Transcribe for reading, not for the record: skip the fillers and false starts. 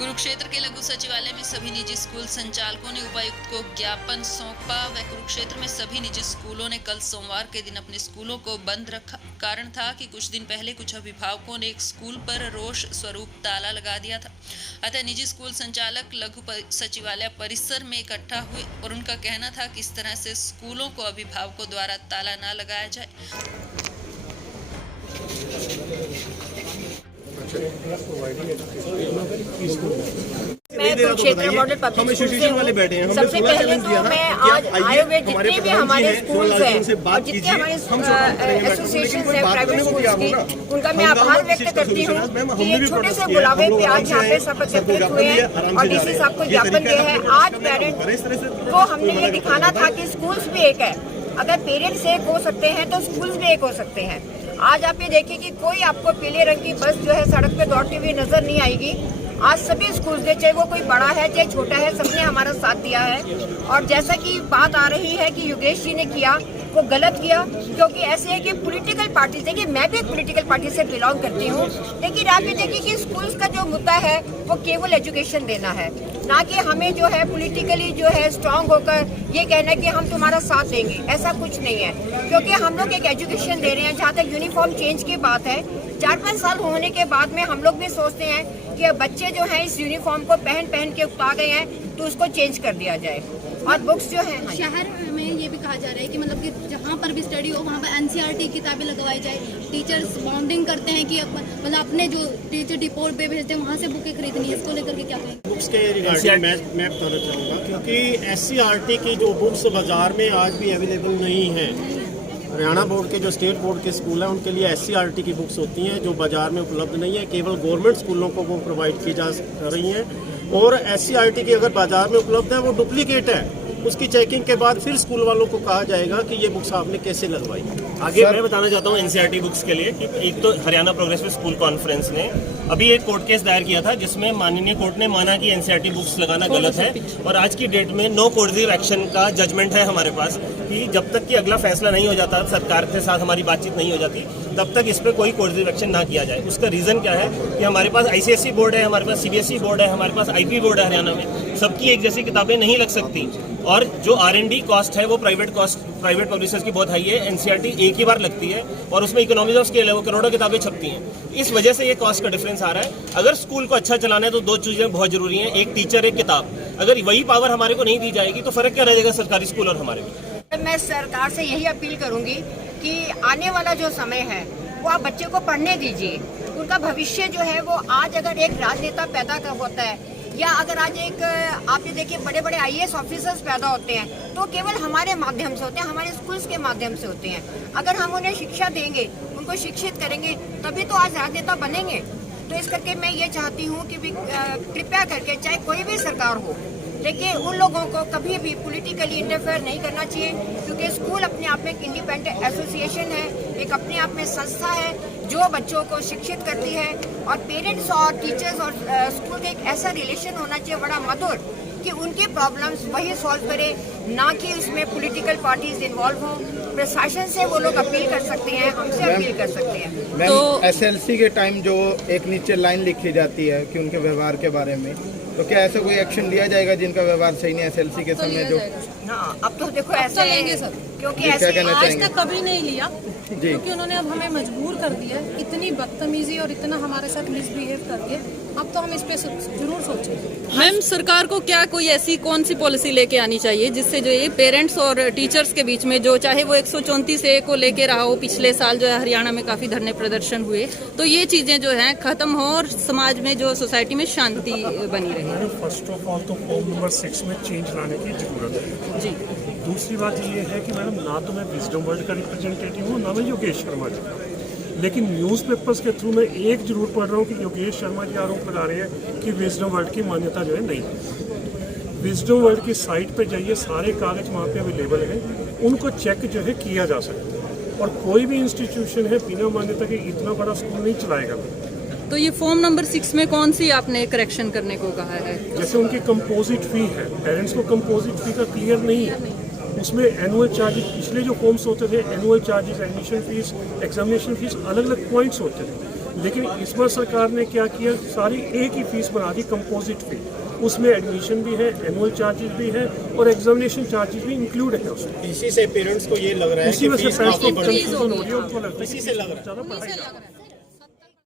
कुरुक्षेत्र के लघु सचिवालय में सभी निजी स्कूल संचालकों ने उपायुक्त को ज्ञापन सौंपा। वह कुरुक्षेत्र में सभी निजी स्कूलों ने कल सोमवार के दिन अपने स्कूलों को बंद रखा। कारण था कि कुछ दिन पहले कुछ अभिभावकों ने एक स्कूल पर रोष स्वरूप ताला लगा दिया था। अतः निजी स्कूल संचालक लघु सचिवालय परिसर में इकट्ठा हुए और उनका कहना था कि इस तरह से स्कूलों को अभिभावकों द्वारा ताला न लगाया जाए। मैं कुरुक्षेत्र मॉडल पब्लिक स्कूल से हूँ। सबसे पहले तो मैं आज आए हुए जितने भी हमारे स्कूल्स हैं और जितने हमारे एसोसिएशन हैं प्राइवेट स्कूल्स की, उनका मैं आभार व्यक्त करती हूँ कि ये छोटे से बुलावे पे आज यहाँ पे सब एकत्रित हुए हैं और डीसी साहब को ज्ञापन दिया है। आज पेरेंट्स को हमने ये दिखाना था कि स्कूल्स भी एक है। अगर पेरेंट्स एक हो सकते हैं तो स्कूल्स भी एक हो सकते हैं। आज आप ये देखिए कि कोई आपको पीले रंग की बस जो है सड़क पे दौड़ती हुई नजर नहीं आएगी। आज सभी स्कूल्स ने, चाहे वो कोई बड़ा है चाहे छोटा है, सबने हमारा साथ दिया है। और जैसा कि बात आ रही है कि योगेश जी ने किया, वो गलत किया, क्योंकि ऐसे है कि पॉलिटिकल पार्टी, देखिए मैं भी एक पॉलिटिकल पार्टी से बिलोंग करती हूँ, लेकिन आप ये देखिए कि स्कूल्स का जो मुद्दा है वो केवल एजुकेशन देना है, ना कि हमें जो है पॉलिटिकली जो है स्ट्रांग होकर ये कहना कि हम तुम्हारा साथ देंगे। ऐसा कुछ नहीं है, क्योंकि हम लोग एक एजुकेशन दे रहे हैं। जहाँ तक यूनिफॉर्म चेंज की बात है, 4-5 साल होने के बाद में हम लोग भी सोचते हैं कि बच्चे जो हैं इस यूनिफॉर्म को पहन के उकता गए हैं तो उसको चेंज कर दिया जाए। और बुक्स जो है शहर में ये भी कहा जा रहा है कि मतलब कि जहाँ पर भी स्टडी हो वहाँ पर एनसीईआरटी किताबें लगवाई जाए। टीचर्स बॉन्डिंग करते हैं कि मतलब अपने जो टीचर डिपोट पे भेजते हैं वहाँ से बुकें खरीदनी है। इसको लेकर के क्या कहेंगे? बुक्स के रिगार्डिंग मैं बताना चाहूँगा, क्योंकि एससीईआरटी की जो बुक्स बाजार में आज भी अवेलेबल नहीं है। हरियाणा बोर्ड के जो स्टेट बोर्ड के स्कूल हैं उनके लिए एससीईआरटी की बुक्स होती हैं जो बाजार में उपलब्ध नहीं है। केवल गवर्नमेंट स्कूलों को वो प्रोवाइड की जा रही हैं। और एससीईआरटी की अगर बाजार में उपलब्ध है वो डुप्लीकेट है। उसकी चेकिंग के बाद फिर स्कूल वालों को कहा जाएगा कि ये बुक्स आपने कैसे लगवाई। आगे मैं बताना चाहता हूँ एनसीईआरटी बुक्स के लिए कि एक तो हरियाणा प्रोग्रेसिव स्कूल कॉन्फ्रेंस ने अभी एक कोर्ट केस दायर किया था जिसमें माननीय कोर्ट ने माना कि एनसीईआरटी बुक्स लगाना गलत है। और आज की डेट में नो कोर्सिव एक्शन का जजमेंट है हमारे पास कि जब तक कि अगला फैसला नहीं हो जाता, सरकार के साथ हमारी बातचीत नहीं हो जाती, तब तक इस पर कोई कोर्सिव एक्शन ना किया जाए। उसका रीजन क्या है कि हमारे पास आईसीएसई बोर्ड है, हमारे पास सीबीएसई बोर्ड है, हमारे पास आईपी बोर्ड है हरियाणा में। सबकी एक जैसी किताबें नहीं लग सकती। और जो R&D कॉस्ट है वो प्राइवेट पब्लिशर्स की बहुत हाई है। एनसीईआरटी एक ही बार लगती है और उसमें इकोनॉमीज ऑफ स्केल है, वो करोड़ों किताबें छपती हैं। इस वजह से ये कॉस्ट का डिफरेंस आ रहा है। अगर स्कूल को अच्छा चलाना है तो 2 चीजें बहुत जरूरी हैं, एक टीचर एक किताब। अगर वही पावर हमारे को नहीं दी जाएगी तो फर्क क्या रह जाएगा सरकारी स्कूल और हमारे में। मैं सरकार से यही अपील करूंगी कि आने वाला जो समय है वो आप बच्चे को पढ़ने दीजिए। उनका भविष्य जो है वो आज अगर एक राजनेता पैदा होता है या अगर आज एक आप ये देखिए बड़े बड़े आईएएस ऑफिसर्स पैदा होते हैं तो केवल हमारे माध्यम से होते हैं, हमारे स्कूल्स के माध्यम से होते हैं। अगर हम उन्हें शिक्षा देंगे, उनको शिक्षित करेंगे, तभी तो आज राजनेता बनेंगे। तो इस करके मैं ये चाहती हूँ कि कृपया करके चाहे कोई भी सरकार हो, लेकिन उन लोगों को कभी भी पॉलिटिकली इंटरफेयर नहीं करना चाहिए, क्योंकि स्कूल अपने आप में एक इंडिपेंडेंट एसोसिएशन है, एक अपने आप में संस्था है जो बच्चों को शिक्षित करती है। और पेरेंट्स और टीचर्स और स्कूल का एक ऐसा रिलेशन होना चाहिए बड़ा मधुर कि उनके प्रॉब्लम्स वही सॉल्व करे, ना कि उसमें पॉलिटिकल पार्टीज इन्वॉल्व हों। प्रशासन से वो लोग अपील कर सकते हैं, हमसे अपील कर सकते हैं। तो एसएलसी के टाइम जो एक नीचे लाइन लिखी जाती है कि उनके व्यवहार के बारे में, तो क्या ऐसा कोई एक्शन लिया जाएगा जिनका व्यवहार सही नहीं एसएलसी के समय जो? हाँ, अब तो देखो ऐसा लेंगे सर, क्योंकि ऐसे आज तक कभी नहीं लिया, क्योंकि उन्होंने अब हमें मजबूर कर दिया इतनी बदतमीजी और इतना हमारे साथ मिसबिहेव करके। अब तो हम इस पे जरूर सोचेंगे। मैम, सरकार को क्या कोई ऐसी कौन सी पॉलिसी लेके आनी चाहिए जिससे जो ये पेरेंट्स और टीचर्स के बीच में जो चाहे वो 134A को लेके रहा हो, पिछले साल जो है हरियाणा में काफी धरने प्रदर्शन हुए, तो ये चीजें जो हैं खत्म हो और समाज में जो सोसाइटी में शांति बनी रहे। फर्स्ट ऑफ ऑल तो फॉर्म नंबर 6 में चेंज लाने की जरूरत है जी। दूसरी बात ये है कि मैडम ना तो मैं विजडम वर्ल्ड का रिप्रेजेंटेटिव हूँ, ना मैं योगेश शर्मा जी का, लेकिन न्यूज़पेपर्स के थ्रू मैं एक जरूर पढ़ रहा हूँ कि योगेश शर्मा जी आरोप लगा रहे हैं कि विजडम वर्ल्ड की मान्यता जो है नहीं है। विजडम वर्ल्ड की साइट पे जाइए, सारे कागज वहाँ पे अवेलेबल हैं, उनको चेक जो है किया जा सकता है। और कोई भी इंस्टीट्यूशन है बिना मान्यता के इतना बड़ा स्कूल नहीं चलाएगा। तो ये फॉर्म नंबर 6 में कौन सी आपने करेक्शन करने को कहा है? जैसे उनकी कंपोजिट फी है, पेरेंट्स को कंपोजिट फी का क्लियर नहीं है, उसमें एनुअल चार्जेस, पिछले जो फॉर्म्स होते थे annual charges, admission fees, examination fees, अलग अलग पॉइंट्स होते थे। लेकिन इस बार सरकार ने क्या किया, सारी एक ही फीस बना दी, कंपोजिट फी। उसमें एडमिशन भी है, एनुअल चार्जेस भी है और एग्जामिनेशन चार्जेस भी इंक्लूड है उसमें। इसी से पेरेंट्स को ये लग रहा है इसी कि वजह से फीस पेरेंट्स काफी को बढ़ कंफ्यूजन हो रही है, उनको लगता है इसी से लग रहा है। ज़्यादा पढ़ाई